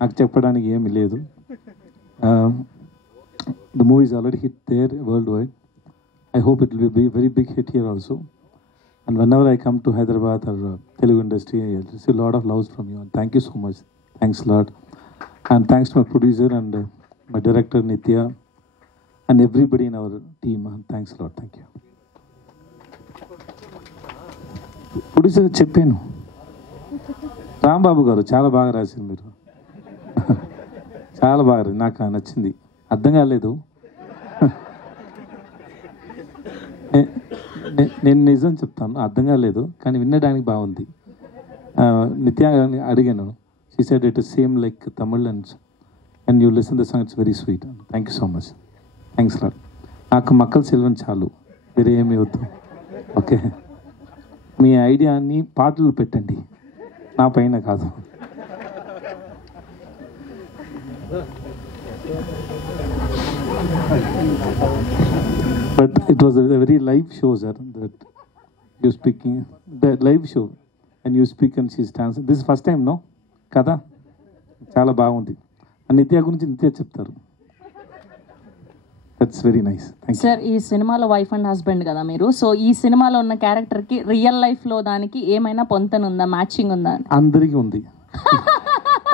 నాకు చెప్పడానికి ఏమీ లేదు. The movie is already hit there worldwide. I hope it will be a very big hit here also. And whenever I come to Hyderabad or Telugu industry, I receive a lot of love from you. And thank you so much. Thanks a lot. And thanks to my producer and my director Nitya and everybody in our team. And thanks a lot. Thank you. Producer చెప్పాను, రాంబాబు గారు చాలా బాగా రాశారు మీరు. చాలా బాగా నాకు నచ్చింది. అర్థం కాలేదు, నేను నిజం చెప్తాను, అర్థం కాలేదు, కానీ వినడానికి బాగుంది. నిత్య అడిగాను, she said it is same like Tamil and you listen the song, it's very sweet. Thank you so much. Thanks lot. నాకు మక్కలు సెల్వన్ చాలు, వేరే ఏమి వద్దు. ఓకే, మీ ఐడియాని పాటలు పెట్టండి, నా పైన కాదు. But it was a very live show, sir, that you speaking, the live show, and you speak and she's dancing. This is first time, no? Kada? చాలా బాగుంది. నిత్య గురించి నిత్య చెప్తారు. That's very nice. సార్, ఈ సినిమాలో వైఫ్ అండ్ హస్బెండ్ కదా మీరు, సో ఈ సినిమాలో ఉన్న క్యారెక్టర్కి రియల్ లైఫ్లో దానికి ఏమైనా పొంతనుందా, మ్యాచింగ్ ఉందా? అందరికీ ఉంది,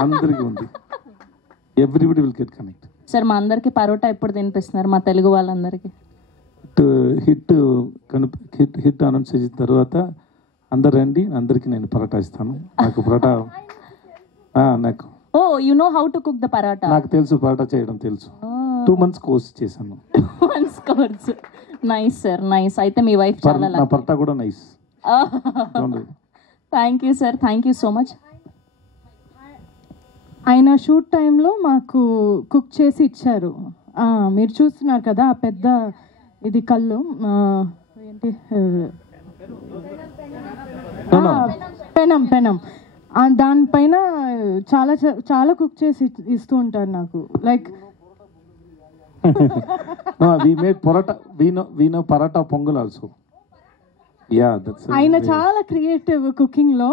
అందరికీ ఉంది. Everybody will get connect. Sir, మా అందరికి పరోటా ఎప్పుడు తినిపిస్తున్నారు, మా తెలుగు వాళ్ళందరికీ? హిట్ హిట్ అనౌన్స్ చేసిన తర్వాత అందరు రండి, అందరికి నేను పరోటా ఇస్తాను. నాకు పరోటా నాకు you know how to cook the parotta? నాకు తెలుసు, పరోటా చేయడం తెలుసు. 2 months కోర్స్ చేశాను. 2 months course. Nice sir, nice. అయితే మీ వైఫ్ చాలా నా పరోటా కూడా nice. Thank you sir, thank you so much. ఆయన షూట్ టైంలో మాకు కుక్ చేసి ఇచ్చారు. మీరు చూస్తున్నారు కదా ఆ పెద్ద ఇది కళ్ళు ఏంటి, పెనం పెనం, దానిపైన చాలా చాలా కుక్ చేసి ఇస్తూ ఉంటారు నాకు. Like we made paratha, we know paratha pongal also. Yeah, that's ఆయన చాలా క్రియేటివ్ కుకింగ్ లో.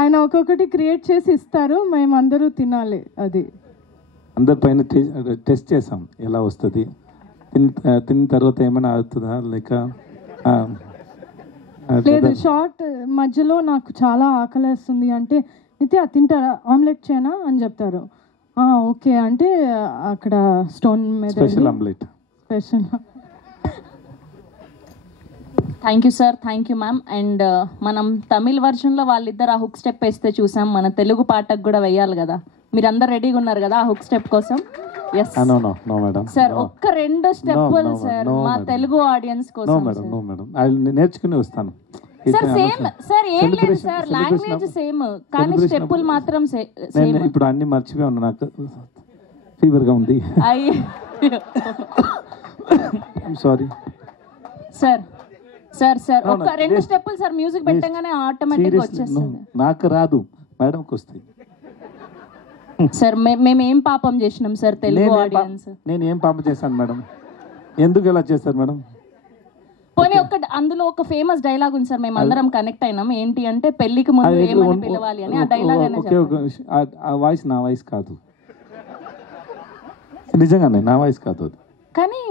ఆయన ఒక్కొక్కటి క్రియేట్ చేసి ఇస్తారు, మేమందరూ తినాలి. అది అందరి పైన టెస్ట్ చేసాం ఎలా వస్తుంది, తిన్న తర్వాత ఏమైనా అవుతుందా లేక లేదు. షార్ట్ మధ్యలో నాకు చాలా ఆకలేస్తుంది అంటే, నిత్య తింటారా, ఆమ్లెట్ చేయనా అని చెప్తారు. ఓకే అంటే అక్కడ స్టోన్ మీద special omelette. Special. Thank you sir, thank you ma'am. And మనం తమిళ్ వర్షన్లో వాళ్ళిద్దరు ఆ హుక్ స్టెప్ వేస్తే చూసాం, మన తెలుగు పాటకు కూడా వేయాలి కదా. మీరు అందరు రెడీగా ఉన్నారు కదా ఆ హుక్ స్టెప్ కోసం? ఎస్ సార్, ఒక్క 2 స్టెప్పులు సార్ మా తెలుగు ఆడియన్స్ కోసం. నేర్చుకుని వస్తాను సార్. సేమ్ సార్, ఏం లేదు సార్, లాంగ్వేజ్ సేమ్ కానీ స్టెప్పులు మాత్రం సేమ్. ఇప్పుడు అన్ని మర్చిపోయి ఉన్నా, నాకు ఫీవర్ గా ఉంది. Sorry sir. సార్ సార్ ఒక 2 స్టెప్పులు సార్, మ్యూజిక్ పెట్టగానే ఆటోమేటిక్ వచ్చేస్తుంది. నాకు రాదు, మేడంకి వస్తాయి. సార్ మేము ఏం పాపం చేసినాం సార్ తెలుగు ఆడియన్స్? నేను ఏం పాపం చేశాను మేడం? ఎందుకు ఇలా చేస్తారు మేడం? పోనీ అందులో ఒక ఫేమస్ డైలాగ్ ఉంది సార్, మేము అందరం కనెక్ట్ అయినాం. ఏంటి అంటే, పెళ్లికి ముందు ఏమని పిలవాలి అని. ఆ డైలాగ్ ఆ వాయిస్ నా వాయిస్ కాదు, నిజంగానే నా వాయిస్ కాదు అది. కానీ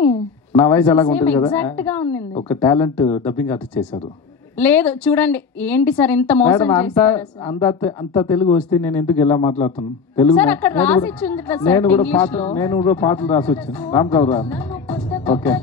నా వాయిస్ అలాగ ఉంటుంది కదా, ఎగ్జాక్ట్ గా ఉంది. ఒక టాలెంట్ డబ్బింగ్ ఆర్టిస్ట్ చేశారు. లేదు చూడండి, ఏంటి సార్ ఇంత మోసం చేస్తారు? అంత తెలుగు వస్తే నేను ఎందుకు ఎలా మాట్లాడుతున్నాను తెలుగు? నేను కూడా పాటలు రాసి వచ్చాను. రామ్ గౌరా. ఓకే.